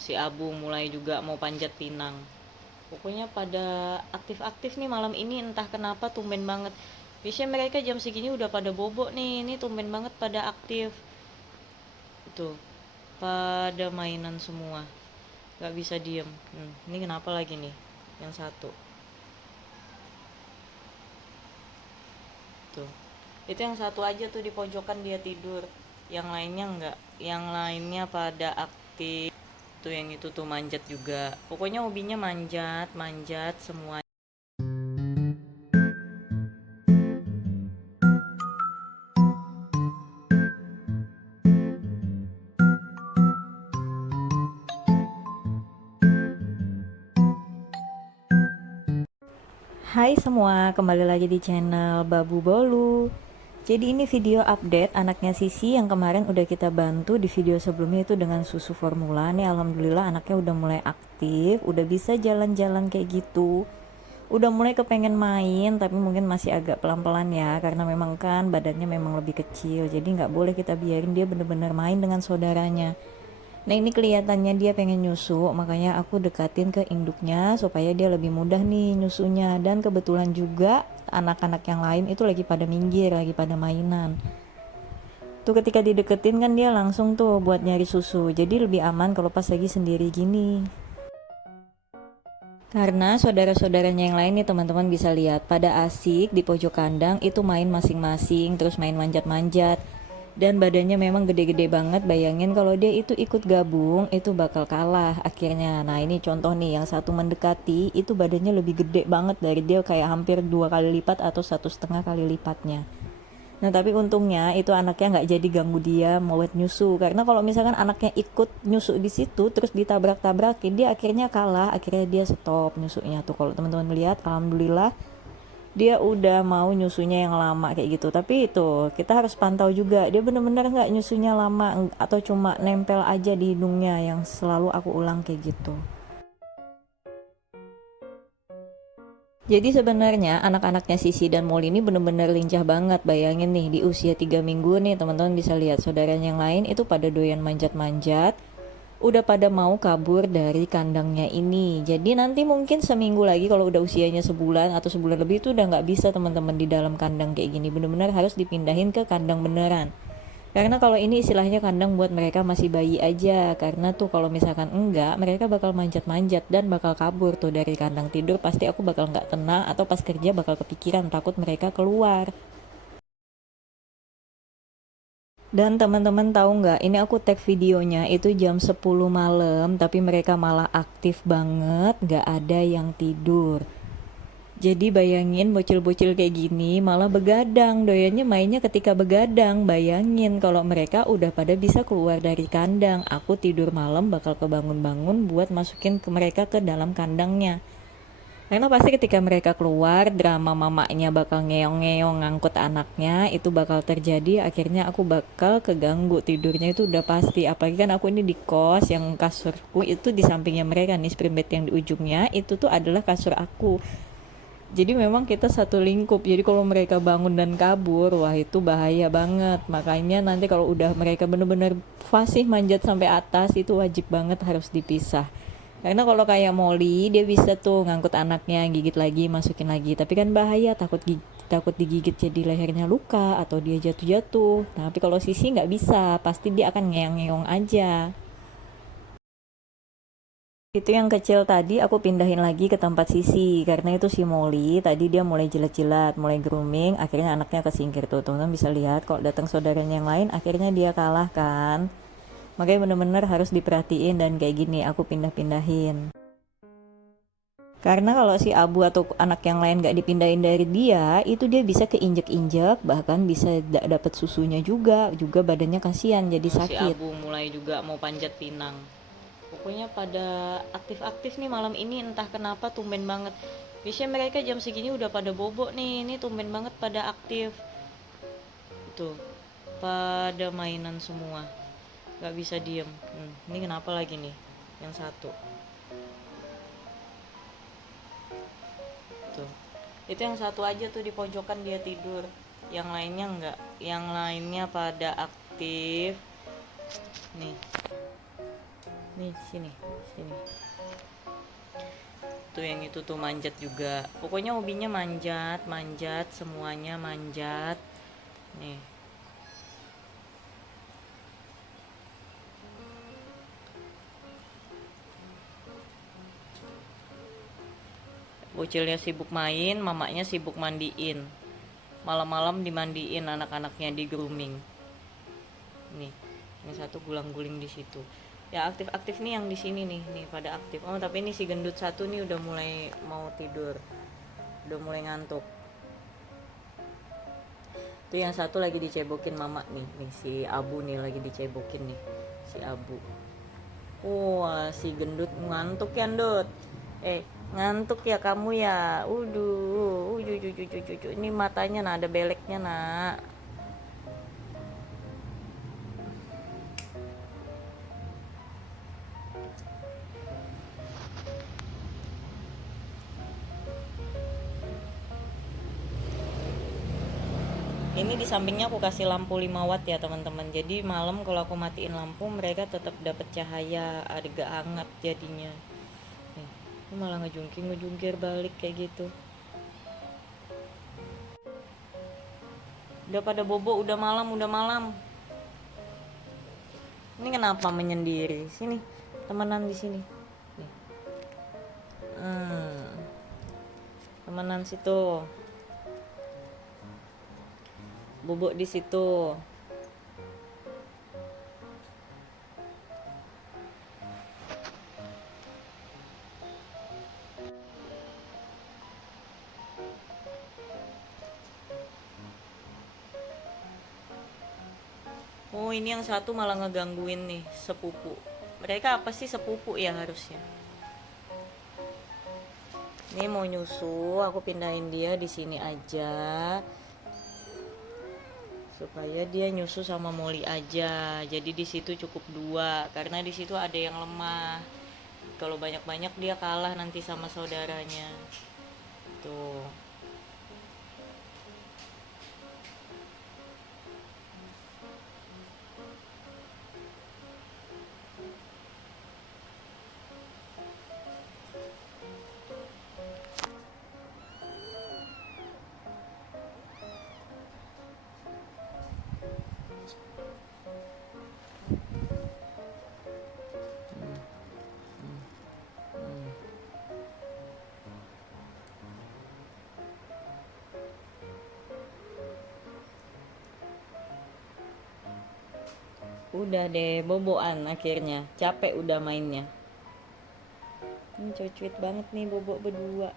si Abu mulai juga mau panjat pinang. Pokoknya pada aktif-aktif nih malam ini, entah kenapa tumben banget. Biasanya mereka jam segini udah pada bobok nih, ini tumben banget pada aktif. Itu pada mainan semua, nggak bisa diem. Ini kenapa lagi nih yang satu tuh, itu yang satu aja tuh di pojokan dia tidur, yang lainnya enggak, yang lainnya pada aktif. Tuh yang itu tuh manjat juga, pokoknya hobinya manjat manjat semua. Hai semua, kembali lagi di channel Babu Bolu. Jadi ini video update anaknya Sisi yang kemarin udah kita bantu di video sebelumnya itu dengan susu formula. Nih alhamdulillah anaknya udah mulai aktif, udah bisa jalan-jalan kayak gitu. Udah mulai kepengen main, tapi mungkin masih agak pelan-pelan ya, karena memang kan badannya memang lebih kecil. Jadi nggak boleh kita biarin dia bener-bener main dengan saudaranya. Nah ini kelihatannya dia pengen nyusu, makanya aku dekatin ke induknya supaya dia lebih mudah nih nyusunya. Dan kebetulan juga anak-anak yang lain itu lagi pada minggir, lagi pada mainan. Tuh ketika dideketin kan dia langsung tuh buat nyari susu. Jadi lebih aman kalau pas lagi sendiri gini. Karena saudara-saudaranya yang lain nih teman-teman bisa lihat pada asik di pojok kandang itu main masing-masing, terus main manjat-manjat. Dan badannya memang gede-gede banget, bayangin kalau dia itu ikut gabung itu bakal kalah akhirnya. Nah ini contoh nih, yang satu mendekati itu badannya lebih gede banget dari dia, kayak hampir 2 kali lipat atau 1,5 kali lipatnya. Nah tapi untungnya itu anaknya nggak jadi ganggu dia mau nyusu, karena kalau misalkan anaknya ikut nyusu di situ terus ditabrak-tabrakin dia akhirnya kalah, akhirnya dia stop nyusunya tuh. Kalau teman-teman melihat alhamdulillah dia udah mau nyusunya yang lama kayak gitu. Tapi itu kita harus pantau juga dia bener-bener nggak nyusunya lama atau cuma nempel aja di hidungnya, yang selalu aku ulang kayak gitu. Jadi sebenarnya anak-anaknya Sisi dan Molly ini bener-bener lincah banget. Bayangin nih di usia 3 minggu nih teman-teman bisa lihat saudaranya yang lain itu pada doyan manjat-manjat. Udah pada mau kabur dari kandangnya ini. Jadi nanti mungkin seminggu lagi kalau udah usianya sebulan atau sebulan lebih itu udah nggak bisa teman-teman di dalam kandang kayak gini. Bener-bener harus dipindahin ke kandang beneran. Karena kalau ini istilahnya kandang buat mereka masih bayi aja. Karena tuh kalau misalkan enggak, mereka bakal manjat-manjat dan bakal kabur tuh dari kandang tidur. Pasti aku bakal nggak tenang atau pas kerja bakal kepikiran takut mereka keluar. Dan teman-teman tahu nggak, ini aku tag videonya itu jam 10 malam, tapi mereka malah aktif banget, nggak ada yang tidur. Jadi bayangin bocil-bocil kayak gini malah begadang, doyannya mainnya ketika begadang. Bayangin kalau mereka udah pada bisa keluar dari kandang, aku tidur malam bakal kebangun-bangun buat masukin ke mereka ke dalam kandangnya. Karena pasti ketika mereka keluar, drama mamanya bakal ngeong-ngeong ngangkut anaknya, itu bakal terjadi, akhirnya aku bakal keganggu tidurnya itu udah pasti. Apalagi kan aku ini di kos, yang kasurku itu di sampingnya mereka nih, spring bed yang di ujungnya, itu tuh adalah kasur aku. Jadi memang kita satu lingkup. Jadi kalau mereka bangun dan kabur, wah itu bahaya banget. Makanya nanti kalau udah mereka bener-bener fasih manjat sampai atas, itu wajib banget harus dipisah. Karena kalau kayak Molly, dia bisa tuh ngangkut anaknya, gigit lagi, masukin lagi. Tapi kan bahaya, takut digigit jadi lehernya luka atau dia jatuh-jatuh. Tapi kalau Sisi nggak bisa, pasti dia akan ngeong-ngeong aja. Itu yang kecil tadi aku pindahin lagi ke tempat Sisi, karena itu si Molly tadi dia mulai jilat-jilat, mulai grooming, akhirnya anaknya kesingkir tuh. Teman-teman bisa lihat kok datang saudaranya yang lain, akhirnya dia kalah kan. Makanya bener-bener harus diperhatiin, dan kayak gini aku pindah-pindahin. Karena kalau si Abu atau anak yang lain gak dipindahin dari dia, itu dia bisa keinjek-injek, bahkan bisa dapat susunya juga badannya kasihan jadi sakit. Si Abu mulai juga mau panjat pinang. Pokoknya pada aktif-aktif nih malam ini, entah kenapa tumben banget. Biasanya mereka jam segini udah pada bobok nih, ini tumben banget pada aktif. Tuh, pada mainan semua, gak bisa diem. Ini kenapa lagi nih yang satu tuh, itu yang satu aja tuh di pojokan dia tidur, yang lainnya enggak, yang lainnya pada aktif. Nih Nih, sini, sini. Tuh yang itu tuh manjat juga. Pokoknya hobinya manjat, manjat, semuanya manjat. Nih. Bocilnya sibuk main, mamanya sibuk mandiin. Malam-malam dimandiin anak-anaknya, di grooming. Nih, yang satu gulang-guling di situ. Ya aktif-aktif nih yang di sini nih pada aktif. Oh tapi ini si gendut satu nih udah mulai mau tidur, udah mulai ngantuk. Tuh yang satu lagi dicebokin mama nih si Abu nih lagi dicebokin nih si Abu. Wah si gendut ngantuk ya Ndut. Ngantuk ya kamu ya. Ini matanya nah ada beleknya nak. Ini di sampingnya aku kasih lampu 5 watt ya teman-teman. Jadi malam kalau aku matiin lampu mereka tetap dapat cahaya, agak hangat jadinya. Ini malah ngejungkir balik kayak gitu. Udah pada bobo, udah malam, udah malam. Ini kenapa menyendiri? Sini, temenan di sini. Nih. Temenan situ. Bubuk di situ. Oh, ini yang satu malah ngegangguin nih, sepupu. Mereka apa sih sepupu ya harusnya? Ini mau nyusu, aku pindahin dia di sini aja. Supaya dia nyusu sama Molly aja. Jadi di situ cukup 2 karena di situ ada yang lemah. Kalau banyak-banyak dia kalah nanti sama saudaranya. Tuh. Udah deh, boboan akhirnya. Capek udah mainnya. Ini cuit banget nih bobok berdua.